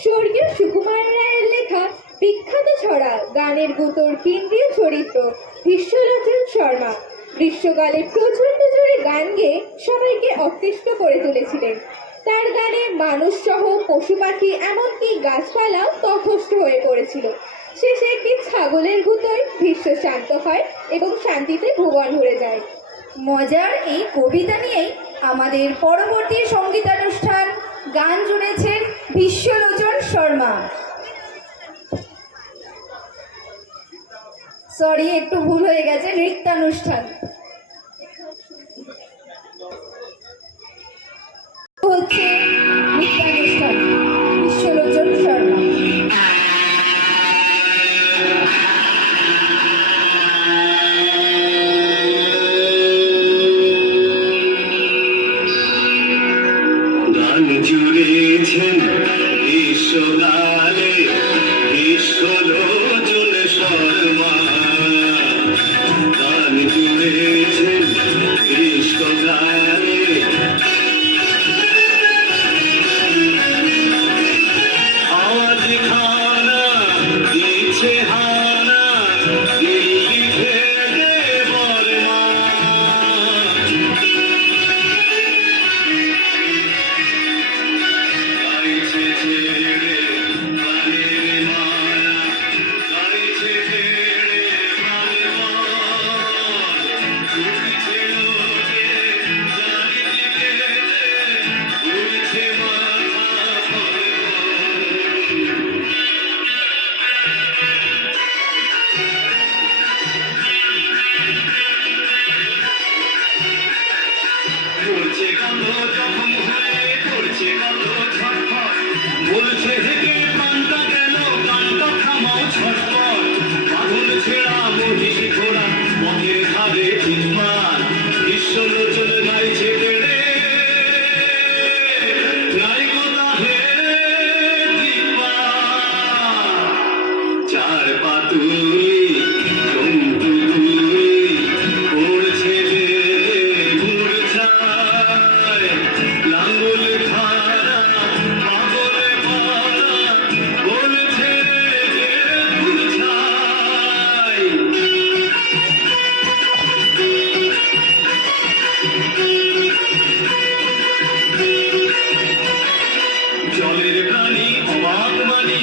স্বর্গীয় সুকুমার রায়ের লেখা বিখ্যাত ছড়া গানের গুতোর কেন্দ্রীয় চরিত্র বিশ্বলোচন শর্মা গ্রীষ্মকালে প্রচণ্ড জোরে গান গেয়ে সবাইকে অতিষ্ঠ করে তুলেছিলেন। তার গানে মানুষ সহ পশু পাখি এমনকি গাছপালাও তথস্থ হয়ে পড়েছিল। শেষে একটি ছাগলের গুতোয় ভীষ্ম শান্ত হয় এবং শান্তিতে ভুবন ভরে যায়। মজার এই কবিতা নিয়েই আমাদের পরবর্তী সঙ্গীতানুষ্ঠান গান শুনেছেন বিশ্বলোচন শর্মা। সরি, একটু ভুল হয়ে গেছে, নৃত্যানুষ্ঠান হচ্ছে নৃত্যানুষ্ঠান বিশ্বলোচন শর্মা। গান জুড়েছেন বিশ্বকালে বিশ্বলোচন শর্মা। গান জুড়েছেন বিশ্বকালে আওয়াজ খানা দিচ্ছে হানা দিল্লি থেকে বর্মা। গাইছে ছেড়ে গানের মালা গাইছে ছেড়ে গানের মালা ছুটছে লোকে চারিদিকে ঘুরছে মাথা ভরে করছে কালো জখম হয়ে করছে কালো ছটফট বলছে হেঁটে প্রাণটা গেল গানটা থামাও ছটফট বাঁধন ছেঁড়া মহিষ ঘোড়া পথের ধারে চিৎপাত বিশ্বলোচন গাইছে কেড়ে নায়িকতা হে চার পাতুলি জন্তু তুলি পড়ছে যে মূর্ছায় লাঙ্গল ধারা পাগলে পারা বলছে যে মূর্ছায়। জলের প্রাণী অবাক মানি